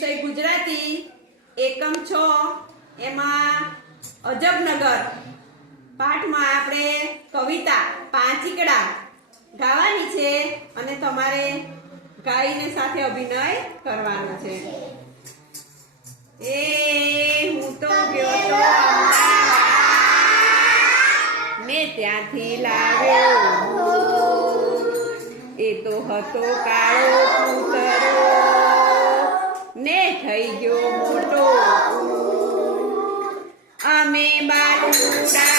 વિષય ગુજરાતી એકમ 6 એમાં અજબનગર પાઠમાં આપણે કવિતા પાંચીકડા ગાવાની છે અને તમારે ગાઈને સાથે અભિનય કરવાનો છે। એ હું તો ગયો તો મેં ત્યાંથી લાવ્યો એ તો હતો કાળો કૂતરો ને થઈ ગયો મોટો અમે બાલુડા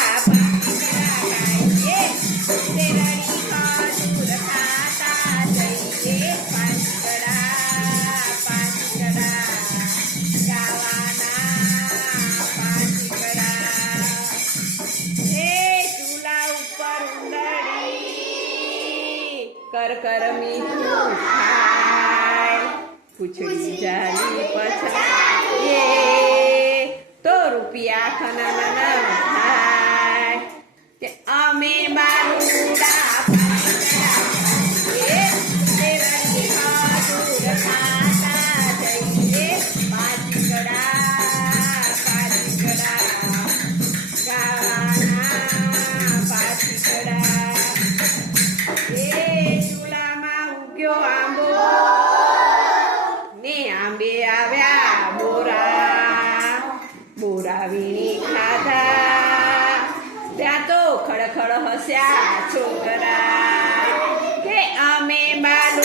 कर कर मीठું ખાય પૂછડી જાલી પછાડીએ તો રૂપિયા ખના થાય તે અમે બાલુડા બોરાવીની ખાધા ત્યાં તો ખડખડ હસ્યા છોકરા કે અમે બાલ